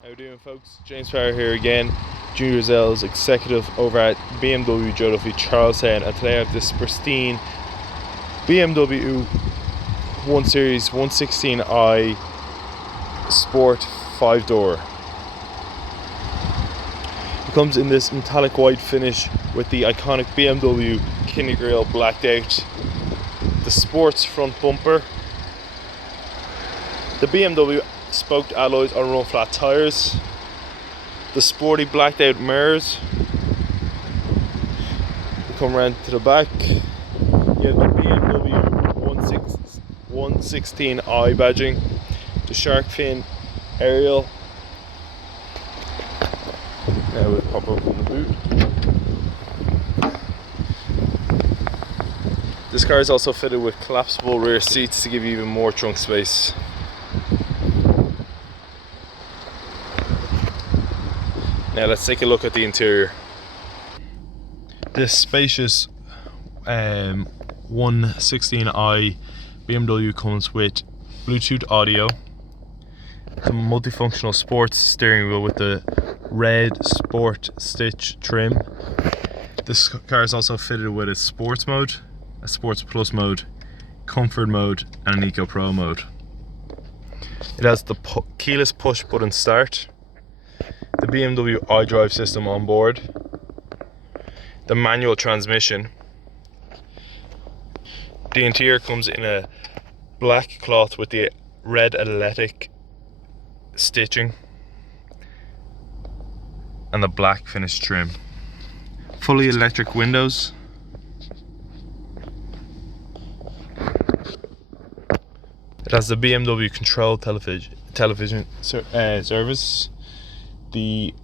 How you doing, folks? James Power here again, Junior Zell's executive over at BMW Joe Duffy Charlestown, and today I have this pristine BMW 1 Series 116i Sport 5-door. It comes in this metallic white finish with the iconic BMW kidney grille blacked out, the sports front bumper, the BMW spoked alloys on run flat tyres, the sporty blacked out mirrors. We come around to the back, you have the BMW 116i badging, the shark fin aerial. Now we'll pop open the boot. This car is also fitted with collapsible rear seats to give you even more trunk space. Now let's take a look at the interior. This spacious 116i BMW comes with Bluetooth audio, the multifunctional sports steering wheel with the red sport stitch trim. This car is also fitted with a sports mode, a sports plus mode, comfort mode and an eco pro mode. It has the keyless push button start, the BMW iDrive system on board, the manual transmission. The interior comes in a black cloth with the red athletic stitching and the black finish trim. Fully electric windows. It has the BMW control television service, the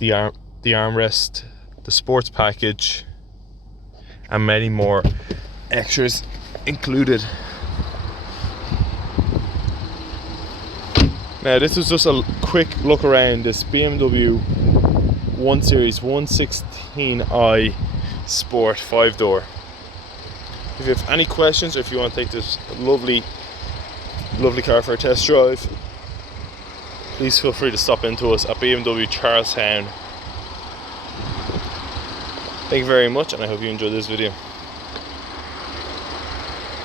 armrest, the sports package, and many more extras included. Now this was just a quick look around this BMW 1 Series 116i Sport 5-door. If you have any questions, or if you want to take this lovely car for a test drive, please feel free to stop into us at BMW Charlestown. Thank you very much, and I hope you enjoyed this video.